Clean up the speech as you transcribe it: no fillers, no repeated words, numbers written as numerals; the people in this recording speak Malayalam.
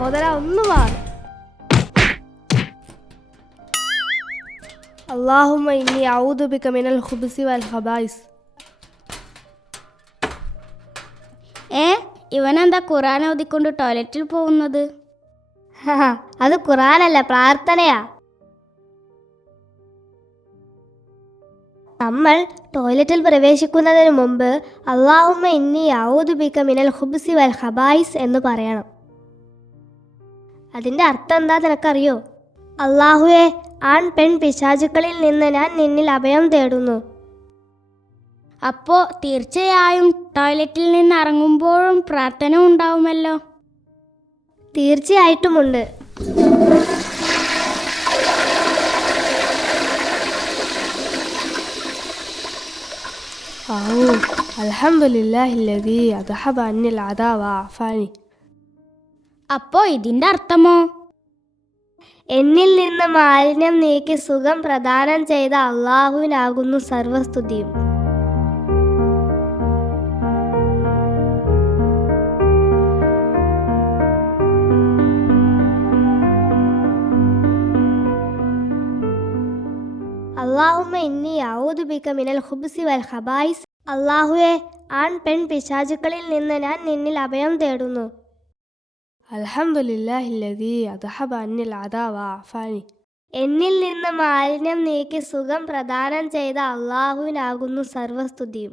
സഹോദര ഒന്ന് മാറി. അല്ലാഹുമ്മ ഇന്നി അഊദു ബിക മിനൽ ഖുബ്സി വൽ ഖബായിസ്. ഇവനെന്താ ഖുർആൻ ഓതിക്കൊണ്ട് ടോയ്ലറ്റിൽ പോകുന്നത്? അത് ഖുർആനല്ല, പ്രാർത്ഥനയാ. നമ്മൾ ടോയ്ലറ്റിൽ പ്രവേശിക്കുന്നതിന് മുമ്പ് അല്ലാഹുമ്മ ഇന്നി അഊദു ബിക മിനൽ ഖുബ്സി വൽ ഖബായിസ് എന്ന് പറയണം. അതിൻ്റെ അർത്ഥം എന്താ നിനക്കറിയോ? അല്ലാഹുവേ, ആൺ പെൺ പിശാചുക്കളിൽ നിന്ന് ഞാൻ നിന്നിൽ അഭയം തേടുന്നു. അപ്പോൾ തീർച്ചയായും ടോയ്ലറ്റിൽ നിന്ന് ഇറങ്ങുമ്പോഴും പ്രാർത്ഥന ഉണ്ടാവുമല്ലോ? തീർച്ചയായിട്ടുമുണ്ട്. അൽഹംദുലില്ലാഹില്ലദീ അദ്ഹബ അന്നിൽ അദാ വഅഫാനി. അപ്പോൾ ഇതിൻ്റെ അർത്ഥമോ? എന്നിൽ നിന്ന് മാലിന്യം നീക്കി സുഖം പ്രദാനം ചെയ്ത അള്ളാഹുവിനാകുന്നു സർവസ്തുതിയും. അല്ലാഹുമ്മ ഇന്നി അഊദു ബിക മിനൽ ഖുബ്സി വൽ ഖബായിസ്. അല്ലാഹുവേ, ആൺ പെൺ പിശാചുക്കളിൽ നിന്ന് ഞാൻ നിന്നിൽ അഭയം തേടുന്നു. അൽഹംദുലില്ലാഹില്ലദീ അദ്ഹബ അന്നിൽ അദാ വഅഫാനി. എന്നിൽ നിന്ന് മാലിന്യം നീക്കി സുഖം പ്രദാനം ചെയ്ത അള്ളാഹുവിനാകുന്നു സർവസ്തുതിയും.